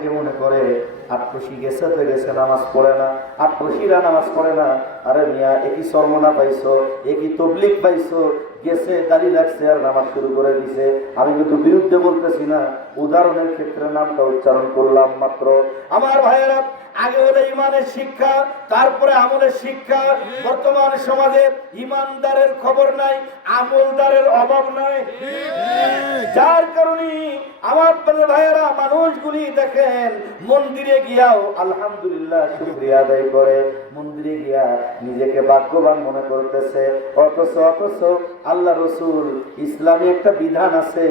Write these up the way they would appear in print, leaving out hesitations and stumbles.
অনেকে মনে করে আট্রসি গেছে তো গেছে, নামাজ পড়ে না, আট্রসিরা নামাজ পড়ে না। আরে মিয়া, একই সরমনা পাইছো, একই তবলিগ পাইছো, গেছে দাঁড়িয়ে রাখছে আর নামাজ শুরু করে দিছে। আমি কিন্তু বিরুদ্ধে বলতেছি না, উদাহরণের ক্ষেত্রে নামটা উচ্চারণ করলাম মাত্র। আমার ভাইয়েরা, আগে হলো ইমানের শিক্ষা, তারপরে আমলের শিক্ষা। বর্তমান সমাজে ইমানদারের খবর নাই, আমলদারের অভাব নাই। যার কারণে আমার ভাইয়েরা, মানুষগুলি দেখেন মন্দিরে গিয়াও আলহামদুলিল্লাহ শুকরিয়া আদায় করে, মন্দিরে গিয়া নিজেকে ভাগ্যবান মনে করতেছে। অথচ আল্লাহ রসুল ইসলামী একটা বিধান আছে,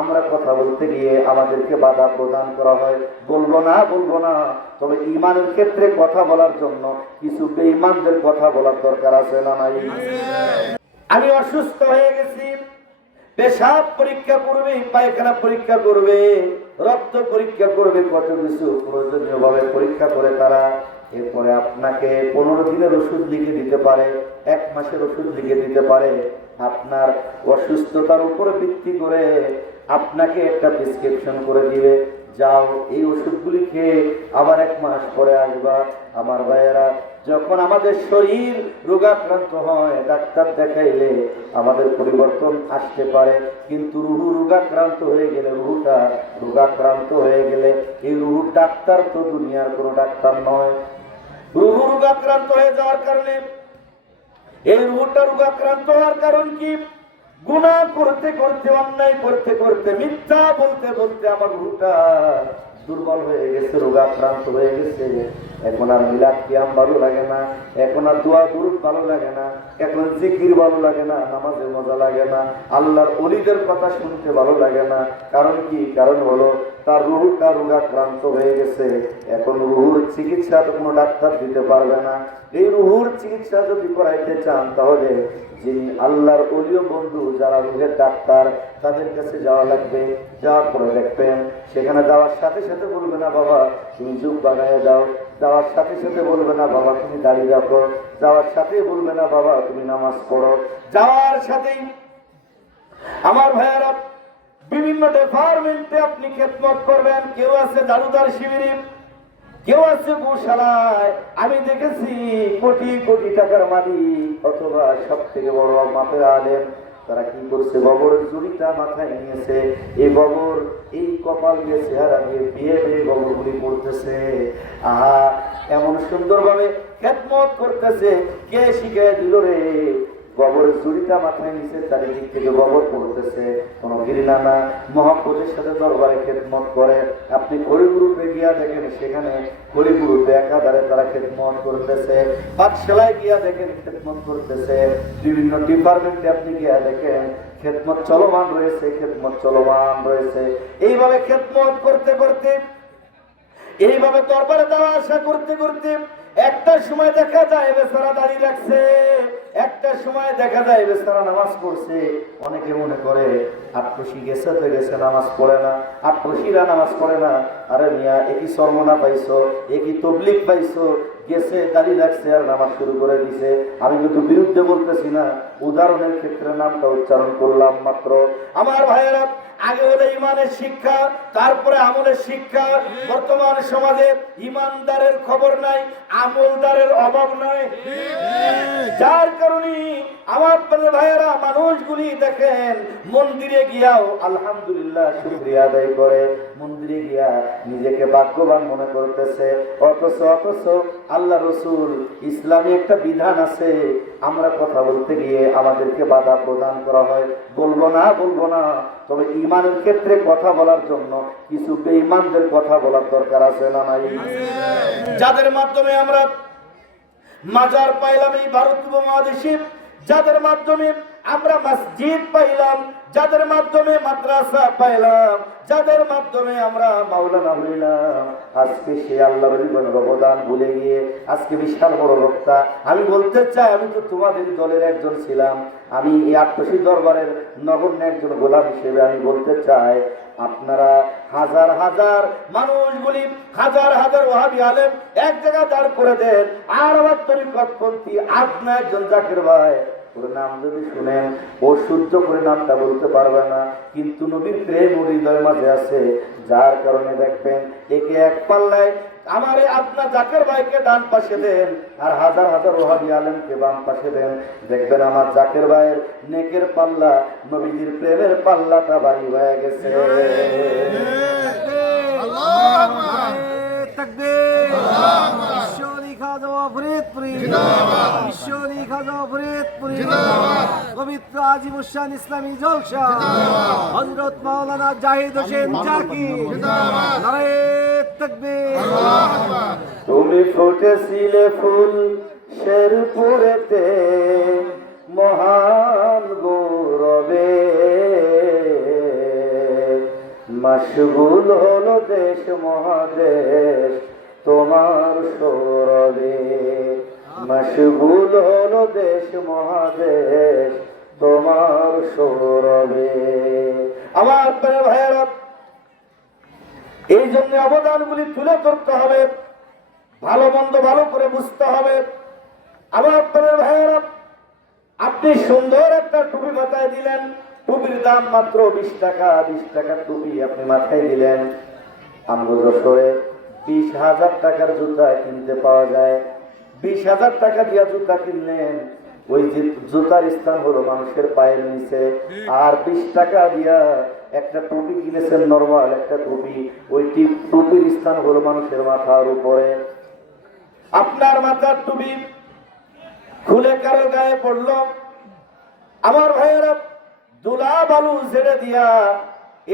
আমরা কথা বলতে গিয়ে আমাদেরকে বাধা প্রদান করা হয়। বলবো না, তবে ইমানের ক্ষেত্রে কথা বলার জন্য কিছু বেঈমানদের কথা বলার দরকার আছে না নাই? আমি অসুস্থ হয়ে গেছি, পেশাব পরীক্ষা করবে, পায়খানা পরীক্ষা করবে, রক্ত পরীক্ষা করবে, কত কিছু প্রয়োজনীয় ভাবে পরীক্ষা করে তারা। এরপরে আপনাকে 15 দিনের ওষুধ লিখে দিতে পারে, 1 মাসের ওষুধ লিখে দিতে পারে। আপনার অসুস্থতার উপরে ভিত্তি করে আপনাকে একটা প্রেসক্রিপশন করে দিবে, যাও এই ওষুধগুলি খেয়ে আবার 1 মাস পরে আসবা। আমার ভাইয়েরা, যখন আমাদের শরীর রোগাক্রান্ত হয়, ডাক্তার দেখাইলে আমাদের পরিবর্তন আসতে পারে, কিন্তু রুহু রোগাক্রান্ত হয়ে গেলে, রুহুটা রোগাক্রান্ত হয়ে গেলে, এই রুহুর ডাক্তার তো দুনিয়ার কোনো ডাক্তার নয়। রুহু রোগাক্রান্ত হয়ে যাওয়ার কারণে, এই রুহুটা রোগাক্রান্ত হওয়ার কারণ কি? গুনাহ করতে করতে, অন্যায় করতে করতে, মিথ্যা বলতে বলতে আমার রুহুটা দুর্বল হয়ে গেছে, রোগাক্রান্ত হয়ে গেছে। এখন আর মিলাদ কিয়াম ভালো লাগে না, এখন আর দোয়া দুরূদ ভালো লাগে না, এখন জিকির ভালো লাগে না, নামাজে মজা লাগে না, আল্লাহর ওলিদের কথা শুনতে ভালো লাগে না। কারণ কি? কারণ হলো তার রুহুটা রোগাক্রান্ত হয়ে গেছে। এখন রুহুর চিকিৎসা তো কোনো ডাক্তার দিতে পারবে না। এই রুহুর চিকিৎসা যদি করাইতে চান, তাহলে যিনি আল্লাহর ওলিও বন্ধু, যারা রুহের ডাক্তার, তাদের কাছে যাওয়া লাগবে। যাওয়ার পরে দেখবেন, সেখানে যাওয়ার সাথে সাথে বলবে না বাবা তুমি যুগ বানায় দাও, যাওয়ার সাথে সাথে বলবে না বাবা তুমি দাঁড়িয়ে রাখো, যাওয়ার সাথে বলবে না বাবা তুমি নামাজ পড়ো, যাওয়ার সাথেই আমার ভাইয়েরা বিভিন্ন ডিপার্টমেন্টে আপনি খেদমত করবেন। কেউ আছে দারুদার শিবিরে, কেউ আছে গোশালায়। আমি দেখেছি কোটি কোটি টাকার মালিক অথবা সব থেকে বড় মাপের আলেম, তারা কি করছে? গোবরের ঝুড়িটা মাথায় নিয়েছে, এই গোবর এই কপাল দিয়ে চেহারা দিয়ে বিয়ে দিয়ে গোবরগুলি পড়তেছে। আহা, এমন সুন্দরভাবে খেদমত করতেছে। কে শিখে দিল রে? গোবরের ঝুড়িটা মাথায় নিচে, চারিদিক থেকে গোবর পড়তেছে, কোন ঘৃণা না, মহাপ্রভুর সাথে দরবারে খেদমত করে। আপনি হরিগুরুপে গিয়া দেখেন, সেখানে হরিগুরুপে একাধারে তারা খেদমত করতেছে। পাঠশালায় গিয়া দেখেন খেদমত করতেছে। বিভিন্ন ডিপার্টমেন্টে আপনি গিয়া দেখেন খেদমত চলমান রয়েছে, খেদমত চলমান রয়েছে। এইভাবে খেদমত করতে করতে, এইভাবে দরবারে যাওয়া আসা করতে করতে একটা সময় দেখা যায় বেচারা দাঁড়িয়ে রাখছে, একটা সময় দেখা যায় বেচারা নামাজ পড়ছে। অনেকে মনে করে আট্রসি গেছে তো গেছে, নামাজ পড়ে না, আট্রসিরা নামাজ পড়ে না। আরে মিয়া, একই সরমনা পাইছো, একই তবলিগ পাইছো, গেছে দাঁড়িয়ে রাখছে আর নামাজ শুরু করে দিছে। আমি কিন্তু বিরুদ্ধে বলতেছি না, উদাহরণের ক্ষেত্রে নামটা উচ্চারণ করলাম মাত্র। আমার ভাইয়েরা, আগে হলো ইমানের শিক্ষা, তারপরে আমলের শিক্ষা। বর্তমান সমাজে ইমানদারের খবর নাই, আমলদারের অভাব নাই। যার কারণে আমার ভাইয়েরা, মানুষগুলি দেখেন মন্দিরে গিয়াও আলহামদুলিল্লাহ শুকরিয়া আদায় করে, মন্দিরে গিয়া নিজেকে ভাগ্যবান মনে করতেছে। অথচ আল্লাহ রসুল ইসলামী একটা বিধান আছে, আমরা কথা বলতে গিয়ে আমাদেরকে বাধা প্রদান করা হয়। বলবো না, তবে ইমানের ক্ষেত্রে কথা বলার জন্য কিছু বেঈমানদের কথা বলার দরকার আছে না নাই? যাদের মাধ্যমে আমরা মাজার পাইলাম এই ভারত উপমহাদেশে, যাদের মাধ্যমে আমরা মসজিদ পাইলাম, যাদের মাধ্যমে মাদ্রাসা পাইলাম, যাদের মাধ্যমে আমরা মাওলানা হইলাম, আজকে সে আল্লাহর জীবনের অবদান ভুলে গিয়ে আজকে বিশাল বড় বক্তা। আমি বলতে চাই, আমি তো তোমাদের দলের একজন ছিলাম, আমি এই আট্রসি দরবারের নগণ্য একজন গোলাম হিসেবে আমি বলতে চাই, আপনারা হাজার হাজার মানুষগুলি, হাজার হাজার ওয়াহাবি আলেম এক জায়গায় দাঁড় করে দেন, আর আমার তরিকতপন্থী আপনি একজন জাকির ভাই, ওর নাম যদি শুনেন ও শুদ্ধ করে নামটা বলতে পারবে না, কিন্তু নবীর প্রেম ওর হৃদয়ের মাঝে আছে, যার কারণে দেখবেন একে এক পাল্লায় আমারে আপনার জাকের ভাইকে ডান পাশে দেন আর হাজার হাজার ওহাবী আলেমকে বাম পাশে দেন, দেখবেন আমার জাকের ভাইয়ের নেকের পাল্লা নবীজির প্রেমের পাল্লাটা ভারী হয়ে গেছে। পবিত্র আজিমুসান ইসলামী জলসা হযরত মাওলানা জাহিদ হোসেন জাকির, নারে তাকবীর। তুমি ফুটেছিলে ফুল শেরপুরেতে মহান গৌরবে, মশগুল হলো দেশ মহাদেশ তোমার সৌরভে, মশগুল হলো দেশ মহাদেশ তোমার সৌরভে। আমার প্রিয় ভাইয়েরা, এই জন্য অবদানগুলি তুলে ধরতে হবে, ভালো মন্দ ভালো করে বুঝতে হবে। আমার প্রিয় ভাইয়েরা, আপনি সুন্দর একটা টুপি মাথায় দিলেন, টুপির দাম মাত্র 20 টাকা, 20 টাকার টুপি আপনি মাথায় দিলেন। আমগো যশোরে 20,000 টাকার জুতা কিনতে পাওয়া যায়, 20,000 টাকা দিয়া জুতা কিনলেন, ওই যে জুতার স্থান হলো মানুষের পায়ের নিচে, আর 20 টাকা দিয়া একটা টুপি কিনেছেন, নরমাল একটা টুপি, ওই টুপির স্থান হলো মানুষের মাথার উপরে। আপনার মাথার টুপি খুলে কারো গায়ে পড়লো, আমার ভাইয়েরা দুলা বালু ছেড়ে দিয়া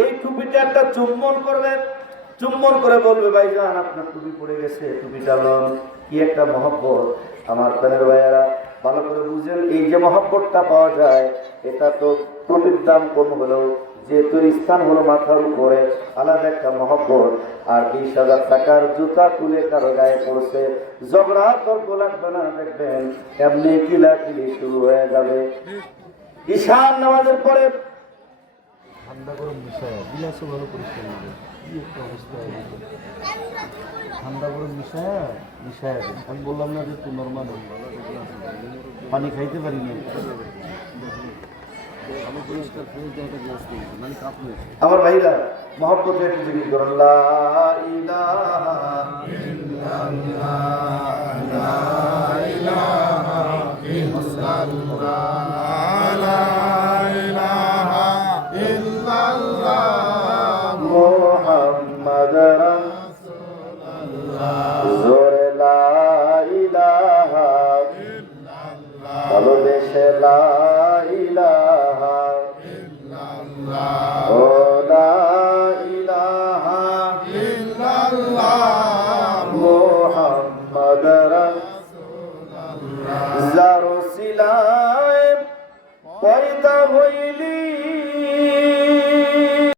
এই টুপিটা একটা চুম্বন করবেন, চুম্বন করে বলবে ভাইজান আপনার টুপি পড়ে গেছে, টুপিটা লন। কি একটা মহব্বত। আমার প্রাণের ভাইয়েরা ভালো করে বুঝেন, এই যে মহব্বতটা পাওয়া যায় এটা তো টুপির দাম কম হলেও যেহেতু স্থান হলো মাথার উপরে, আলাদা একটা মহব্বত। আর 20,000 টাকার জুতা তুলে কারো গায়ে পড়ছে, ঝগড়া তর্ক লাগবে না, দেখবেন এমনি কিলাকিলি শুরু হয়ে যাবে। ঈশান নামাজের পরে ঠান্ডা গরম মিশায় বিলাসও ভালো পরিষ্কার হবে, কি একটা অবস্থা হয়ে গেছে। ঠান্ডা গরম মিশায় মিশায় আমি বললাম না যে তুই নর্মাল পানি খাইতে পারি না, আমি পরিষ্কার ফ্রেশ একটা গ্লাস দিয়েছি, মানে কাপ হয়েছে। আমার ভাইরা মহব্বতে একটু জিকির করুন, লা ইলাহা ইল্লাল্লাহ, লা ইলাহা ইল্লাল্লাহ, লা ইলাহা ইল্লাল্লাহ, মুহাম্মাদুর রাসূলুল্লাহ, জোরে লা ইলাহা ইল্লাল্লাহ, ভালোবেসে লা ইলাহা ইল্লাল্লাহ, ও লা ইলাহা ইল্লাল্লাহ, মুহাম্মাদুর রাসূলুল্লাহ, যার ওসিলায় পয়দা হইলি